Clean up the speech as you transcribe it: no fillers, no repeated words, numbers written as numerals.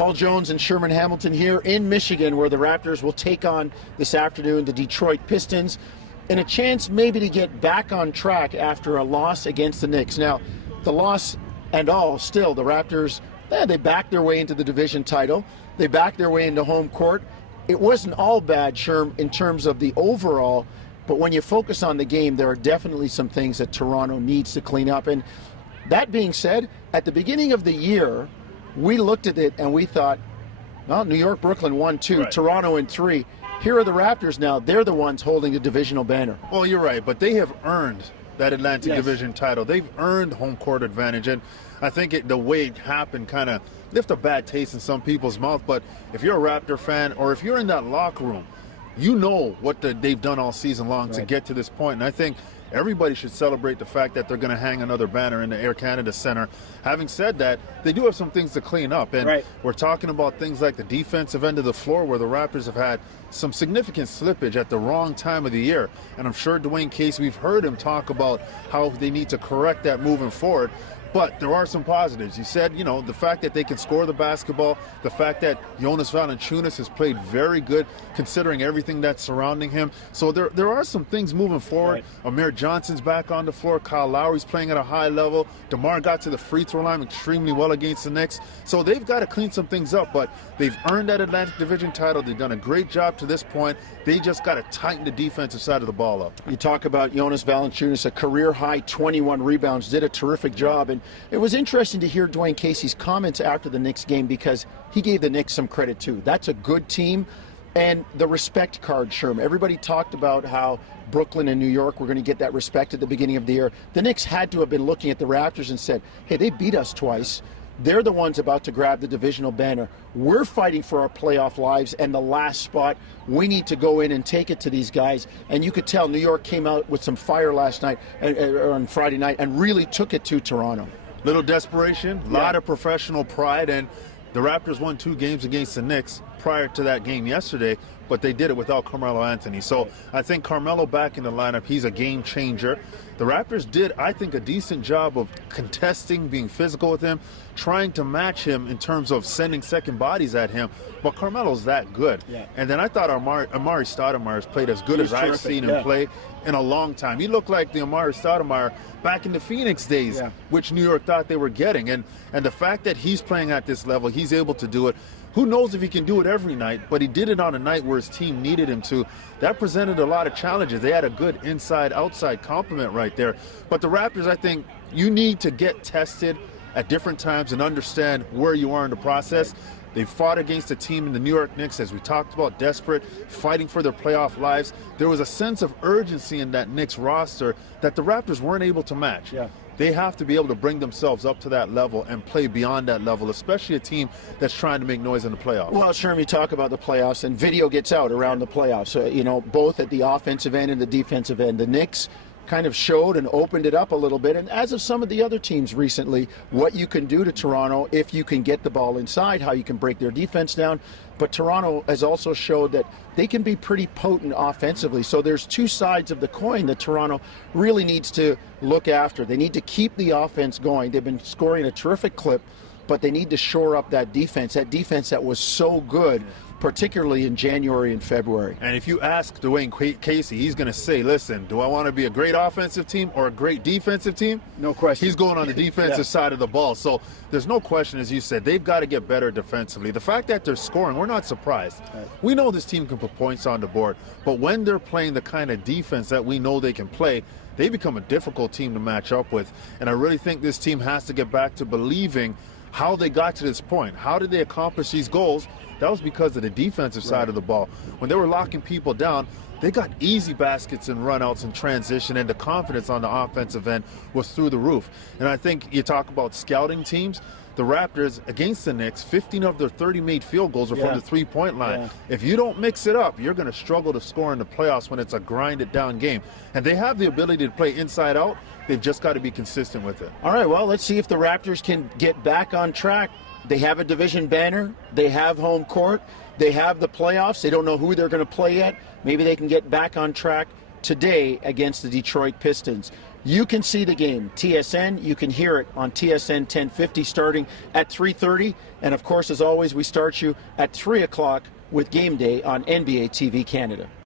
Paul Jones and Sherman Hamilton here in Michigan, where the Raptors will take on this afternoon the Detroit Pistons in a chance maybe to get back on track after a loss against the Knicks. Now, the loss and all, still, the Raptors, they backed their way into the division title. They backed their way into home court. It wasn't all bad, Sherm, in terms of the overall, but when you focus on the game, there are definitely some things that Toronto needs to clean up. And that being said, at the beginning of the year, we looked at it and we thought, well, New York, Brooklyn 1-2, right. Toronto in 3. Here are the Raptors now. They're the ones holding the divisional banner. Well, you're right, but they have earned that Atlantic Division title. They've earned home court advantage, and I think the way it happened kind of left a bad taste in some people's mouth. But if you're a Raptor fan or if you're in that locker room, you know what they've done all season long to get to this point. And I think everybody should celebrate the fact that they're going to hang another banner in the Air Canada Centre. Having said that, they do have some things to clean up. And we're talking about things like the defensive end of the floor, where the Raptors have had some significant slippage at the wrong time of the year. And I'm sure Dwayne Casey, we've heard him talk about how they need to correct that moving forward. But there are some positives. He said, you know, the fact that they can score the basketball, the fact that Jonas Valanciunas has played very good considering everything that's surrounding him. So there are some things moving forward. Amir Johnson's back on the floor. Kyle Lowry's playing at a high level. DeMar got to the free throw line extremely well against the Knicks. So they've got to clean some things up, but they've earned that Atlantic Division title. They've done a great job to this point. They just got to tighten the defensive side of the ball up. You talk about Jonas Valanciunas, a career-high 21 rebounds, did a terrific job. And it was interesting to hear Dwayne Casey's comments after the Knicks game, because he gave the Knicks some credit too. That's a good team. And the respect card, Sherm. Everybody talked about how Brooklyn and New York were going to get that respect at the beginning of the year. The Knicks had to have been looking at the Raptors and said, hey, they beat us twice. They're the ones about to grab the divisional banner. We're fighting for our playoff lives and the last spot. We need to go in and take it to these guys. And you could tell New York came out with some fire last night, or on Friday night, and really took it to Toronto. Little desperation, a lot of professional pride, and the Raptors won 2 games against the Knicks prior to that game yesterday, but they did it without Carmelo Anthony. So I think Carmelo back in the lineup, he's a game changer. The Raptors did, I think, a decent job of contesting, being physical with him, trying to match him in terms of sending second bodies at him. But Carmelo's that good. And then I thought Amari Stoudemire's played as good as I've seen him play in a long time. He looked like the Amari Stoudemire back in the Phoenix days, which New York thought they were getting. And the fact that he's playing at this level, he's able to do it. Who knows if he can do it every night, but he did it on a night where his team needed him to. That presented a lot of challenges. They had a good inside-outside complement right there. But the Raptors, I think, you need to get tested at different times and understand where you are in the process. They fought against a team in the New York Knicks, as we talked about, desperate, fighting for their playoff lives. There was a sense of urgency in that Knicks roster that the Raptors weren't able to match. They have to be able to bring themselves up to that level and play beyond that level, especially a team that's trying to make noise in the playoffs. Well, Sherm, you talk about the playoffs, and video gets out around the playoffs, you know, both at the offensive end and the defensive end. The Knicks kind of showed and opened it up a little bit, and as of some of the other teams recently, what you can do to Toronto if you can get the ball inside, how you can break their defense down. But Toronto has also showed that they can be pretty potent offensively. So there's two sides of the coin that Toronto really needs to look after. They need to keep the offense going. They've been scoring a terrific clip, but they need to shore up that defense that was so good, particularly in January and February. And if you ask Dwayne Casey, he's going to say, listen, do I want to be a great offensive team or a great defensive team? No question. He's going on the defensive side of the ball. So there's no question, as you said, they've got to get better defensively. The fact that they're scoring, we're not surprised. We know this team can put points on the board, but when they're playing the kind of defense that we know they can play, they become a difficult team to match up with. And I really think this team has to get back to believing how they got to this point. How did they accomplish these goals? That was because of the defensive side of the ball. When they were locking people down, they got easy baskets and runouts and transition, and the confidence on the offensive end was through the roof. And I think you talk about scouting teams. The Raptors, against the Knicks, 15 of their 30 made field goals are from the three-point line. If you don't mix it up, you're going to struggle to score in the playoffs when it's a grind-it-down game. And they have the ability to play inside out. They've just got to be consistent with it. All right, well, let's see if the Raptors can get back on track. They have a division banner. They have home court. They have the playoffs. They don't know who they're going to play yet. Maybe they can get back on track. today against the Detroit Pistons. You can see the game, TSN. You can hear it on TSN 1050 starting at 3:30. And, of course, as always, we start you at 3 o'clock with Game Day on NBA TV Canada.